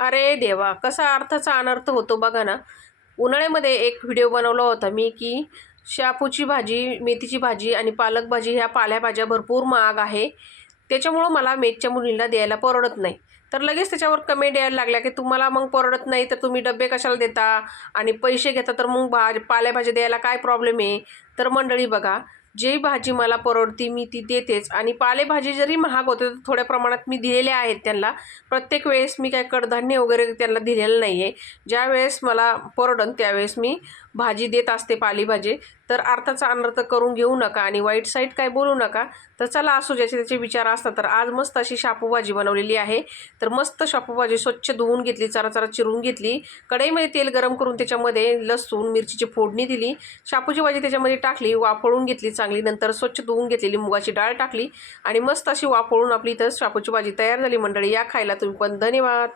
अरे देवा! कसा अर्थाचा अनर्थ होतो बघा ना. उन्हाळ्यामध्ये एक व्हिडिओ बनवला होता मी, की शेपूची भाजी, मेथीची भाजी आणि पालक भाजी ह्या पालेभाज्या भरपूर महाग आहे. त्याच्यामुळं मला मेसच्या मुलींना द्यायला परवडत नाही. तर लगेच त्याच्यावर कमेंट यायला लागल्या, की तुम्हाला मग परवडत नाही तर तुम्ही डब्बे कशाला देता आणि पैसे घेता तर मग पालेभाज्या द्यायला काय प्रॉब्लेम आहे? तर मंडळी बघा, जी भाजी मला परवडती मी ती देतेच आणि पालेभाजी जरी महाग होते तर थोड्या प्रमाणात मी दिलेल्या आहेत त्यांना. प्रत्येक वेळेस मी काय कडधान्य वगैरे त्यांना दिलेलं नाही आहे. ज्यावेळेस मला परवडेल त्यावेळेस मी भाजी देत असते पालेभाजी. तर अर्थाचा अनर्थ करून घेऊ नका आणि वाईट साईड काय बोलू नका. तर चला असो, ज्याचे त्याचे विचार असतात. तर आज मस्त अशी शापू भाजी बनवलेली आहे. तर मस्त शापू भाजी स्वच्छ धुवून घेतली, चरा चिरून घेतली. कढईमध्ये तेल गरम करून त्याच्यामध्ये लसूण मिरचीची फोडणी दिली. शापूची भाजी त्याच्यामध्ये टाकली, वाफळून घेतली चांगली. नंतर स्वच्छ धुवून घेतलेली मुगाची डाळ टाकली आणि मस्त अशी वाफळून आपली इथं शापूची भाजी तयार झाली मंडळी. या खायला तुम्ही पण. धन्यवाद.